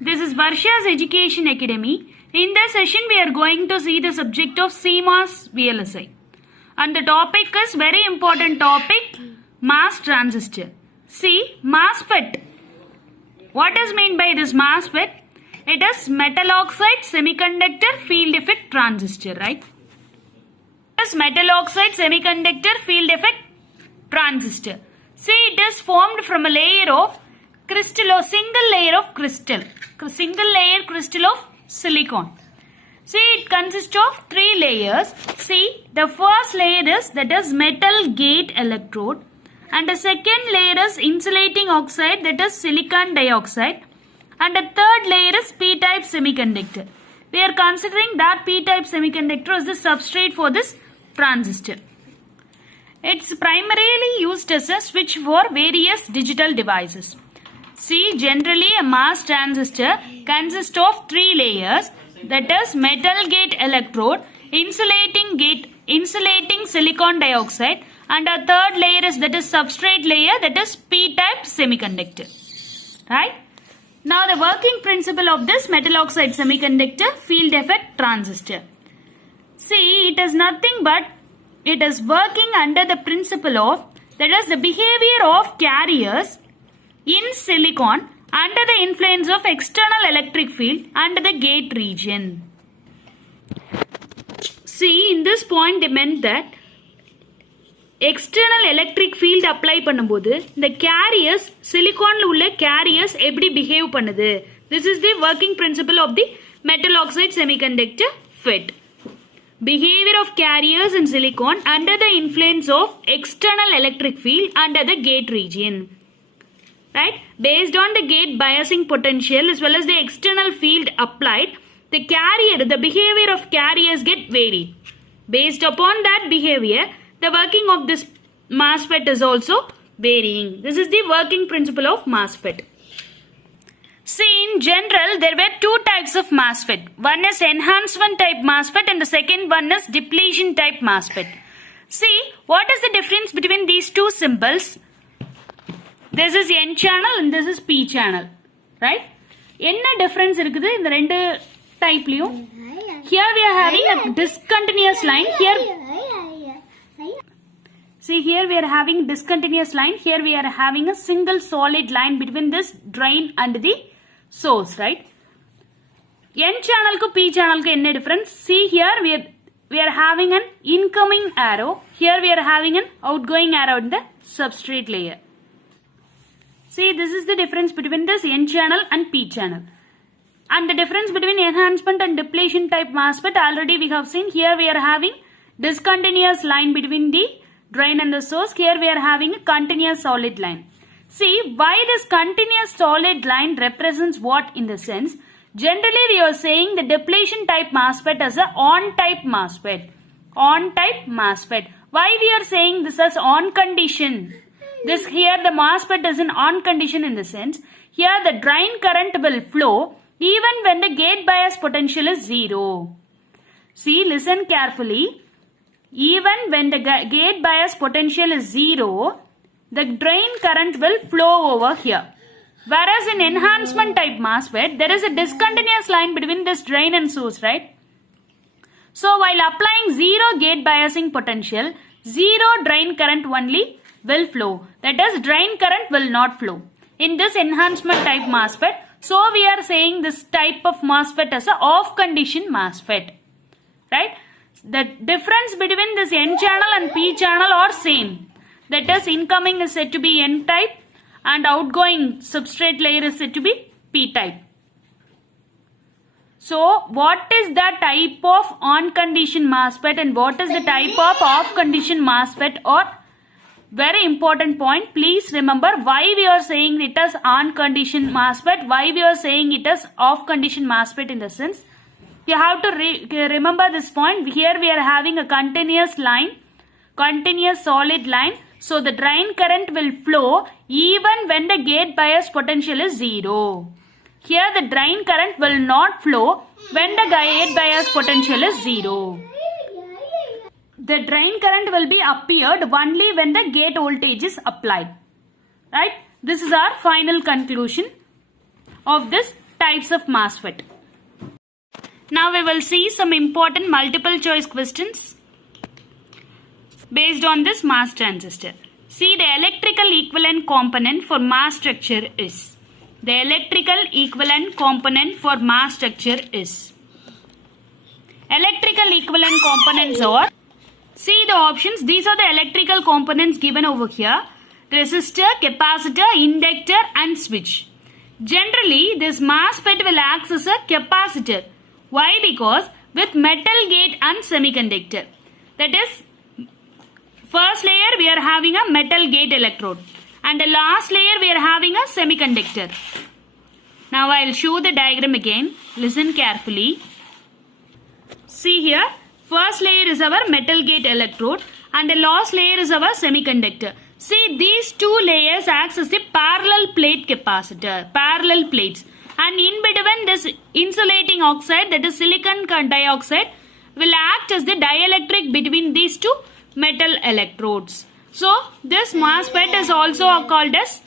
This is Varsha's Education Academy. In this session, we are going to see the subject of CMOS VLSI. And the topic is very important topic, mass transistor. See, MOSFET. What is meant by this MOSFET? It is metal oxide semiconductor field effect transistor, right? It is metal oxide semiconductor field effect transistor. See, it is formed from a layer of crystal or single layer of crystal. Single layer crystal of silicon. See, it consists of three layers. See, the first layer is metal gate electrode. And the second layer is insulating oxide, that is silicon dioxide. And the third layer is p-type semiconductor. We are considering that p-type semiconductor is the substrate for this transistor. It's primarily used as a switch for various digital devices. See, generally a MOS transistor consists of three layers, that is metal gate electrode, insulating silicon dioxide, and a third layer is substrate layer, that is p-type semiconductor. Right? Now the working principle of this metal oxide semiconductor field effect transistor. See, it is nothing but it is working under the principle of, that is the behavior of carriers in silicon under the influence of external electric field under the gate region. See, in this point they meant that external electric field apply பண்ணும்போது the carriers silicon உள்ள carriers எப்படி behave பண்ணுது. This is the working principle of the metal oxide semiconductor FET. Behavior of carriers in silicon under the influence of external electric field under the gate region. Right? Based on the gate biasing potential as well as the external field applied, the behavior of carriers get varied. Based upon that behavior, the working of this MOSFET is also varying. This is the working principle of MOSFET. See, in general, there were two types of MOSFET. One is enhancement type MOSFET and the second one is depletion type MOSFET. See, what is the difference between these two symbols? This is N channel and this is P channel. Right? என்ன difference இருக்குது இந்த ரெண்டு typeலயும்? Here we are having a discontinuous line. See, here we are having discontinuous line. Here we are having a single solid line between this drain and the source, right? N channel ko P channel ko enna difference? See, here we are having an incoming arrow. Here we are having an outgoing arrow in the substrate layer. See, this is the difference between this N channel and P channel. And the difference between enhancement and depletion type MOSFET already we have seen. Here we are having discontinuous line between the drain and the source. Here we are having a continuous solid line. See, why this continuous solid line represents what in the sense? Generally we are saying the depletion type MOSFET as a on type MOSFET. On type MOSFET. Why we are saying this as on condition? This here the MOSFET is in on condition in the sense, here the drain current will flow even when the gate bias potential is 0. See, listen carefully. Even when the gate bias potential is 0, the drain current will flow over here. Whereas in enhancement type MOSFET, there is a discontinuous line between this drain and source, right? So while applying 0 gate biasing potential, 0 drain current only will flow. That is, drain current will not flow. In this enhancement type MOSFET, so we are saying this type of MOSFET as a off condition MOSFET. Right? The difference between this N channel and P channel are same. That is, incoming is said to be N type and outgoing substrate layer is said to be P type. So, what is the type of on condition MOSFET and what is the type of off condition MOSFET? Or very important point, please remember why we are saying it as on condition MOSFET, why we are saying it as off condition MOSFET in the sense. You have to remember this point. Here we are having a continuous line, continuous solid line. So the drain current will flow even when the gate bias potential is 0. Here the drain current will not flow when the gate bias potential is 0. The drain current will be appeared only when the gate voltage is applied. Right? This is our final conclusion of this types of MOSFET. Now we will see some important multiple choice questions based on this MOS transistor. See, the electrical equivalent component for MOS structure is. The electrical equivalent component for MOS structure is. Electrical equivalent components are, see the options, these are the electrical components given over here. Resistor, capacitor, inductor and switch. Generally, this MOSFET will act as a capacitor. Why? Because with metal gate and semiconductor. That is, first layer we are having a metal gate electrode. And the last layer we are having a semiconductor. Now I will show the diagram again. Listen carefully. See here, first layer is our metal gate electrode and the last layer is our semiconductor. See, these two layers acts as the parallel plate capacitor, parallel plates. And in between this insulating oxide, that is silicon dioxide, will act as the dielectric between these two metal electrodes. So, this MOSFET is also called as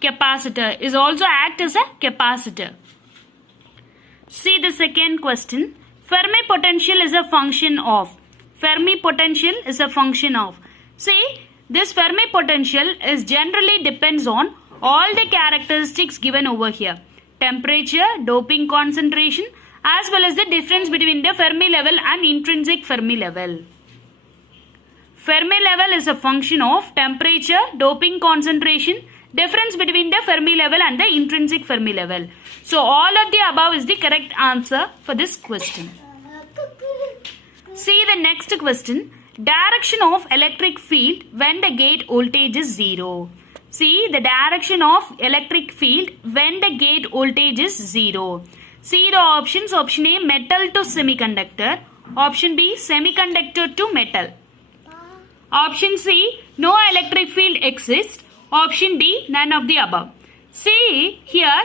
capacitor, is also act as a capacitor. See the second question. Fermi potential is a function of. Fermi potential is a function of. See, this Fermi potential is generally depends on all the characteristics given over here. Temperature, doping concentration, as well as the difference between the Fermi level and intrinsic Fermi level. Fermi level is a function of temperature, doping concentration, difference between the Fermi level and the intrinsic Fermi level. So all of the above is the correct answer for this question. See the next question. Direction of electric field when the gate voltage is 0. See the direction of electric field when the gate voltage is 0. See the options. Option A, metal to semiconductor. Option B, semiconductor to metal. Option C, no electric field exists. Option D, none of the above. See here,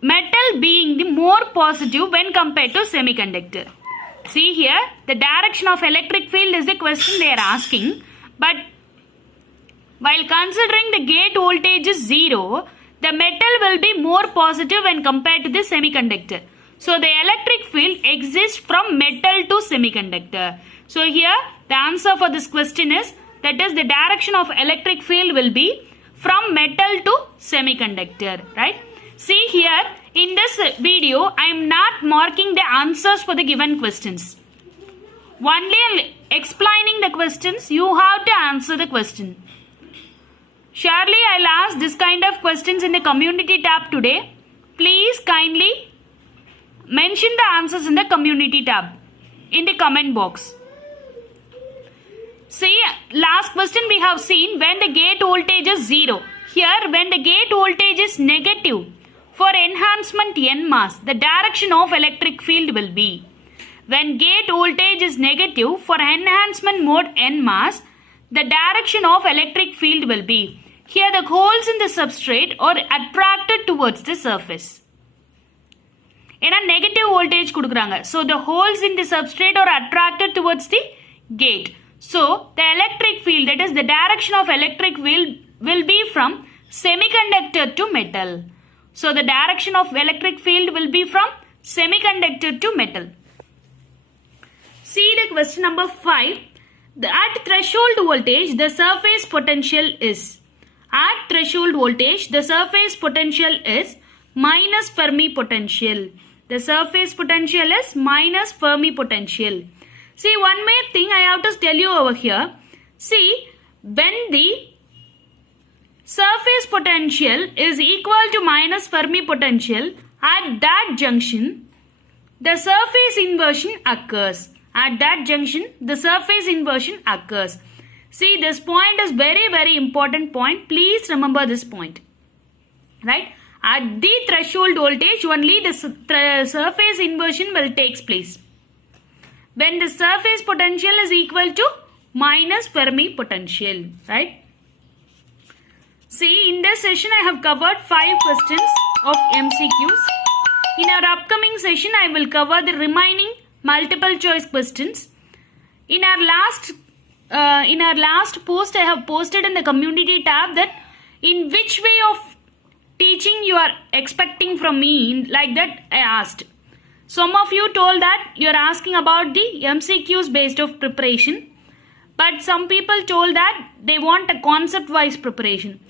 metal being the more positive when compared to semiconductor. See here, the direction of electric field is the question they are asking. But while considering the gate voltage is 0, the metal will be more positive when compared to the semiconductor. So the electric field exists from metal to semiconductor. So here, the answer for this question is, that is the direction of electric field will be from metal to semiconductor, right? See here, in this video, I am not marking the answers for the given questions. Only explaining the questions, you have to answer the question. Surely I'll ask this kind of questions in the community tab today. Please kindly mention the answers in the community tab, in the comment box. See, last question we have seen when the gate voltage is 0. Here, when the gate voltage is negative, for enhancement NMOS, the direction of electric field will be. When gate voltage is negative, for enhancement mode NMOS, the direction of electric field will be. Here, the holes in the substrate are attracted towards the surface. In a negative voltage kudukranga. So, the holes in the substrate are attracted towards the gate. So, the electric field, that is the direction of electric field, will be from semiconductor to metal. So, the direction of electric field will be from semiconductor to metal. See the question number 5. At threshold voltage, the surface potential is. At threshold voltage, the surface potential is minus Fermi potential. The surface potential is minus Fermi potential. See, one more thing I have to tell you over here. See, when the surface potential is equal to minus Fermi potential, at that junction, the surface inversion occurs. At that junction, the surface inversion occurs. See, this point is very important point. Please remember this point. Right? At the threshold voltage, only the surface inversion will take place. When the surface potential is equal to minus Fermi potential. Right? See, in this session I have covered 5 questions of MCQs. In our upcoming session, I will cover the remaining multiple choice questions. In our last post, I have posted in the community tab that in which way of teaching you are expecting from me? Like that I asked. Some of you told that you are asking about the MCQs based of preparation. But some people told that they want a concept wise preparation.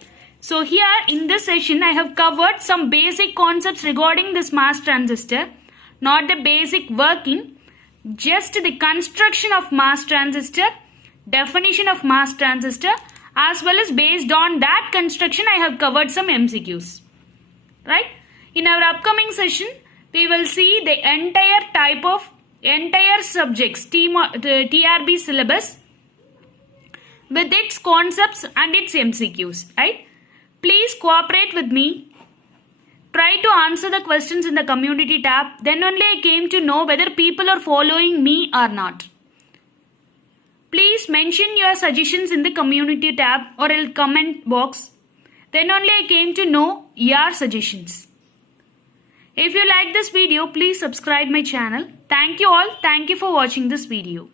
So here in this session I have covered some basic concepts regarding this mass transistor. Not the basic working, just the construction of mass transistor, definition of mass transistor, as well as based on that construction I have covered some MCQs. Right? In our upcoming session we will see the entire subjects TRB syllabus with its concepts and its MCQs. Right? Please cooperate with me. Try to answer the questions in the community tab. Then only I came to know whether people are following me or not. Please mention your suggestions in the community tab or in comment box. Then only I came to know your suggestions. If you like this video, please subscribe my channel. Thank you all. Thank you for watching this video.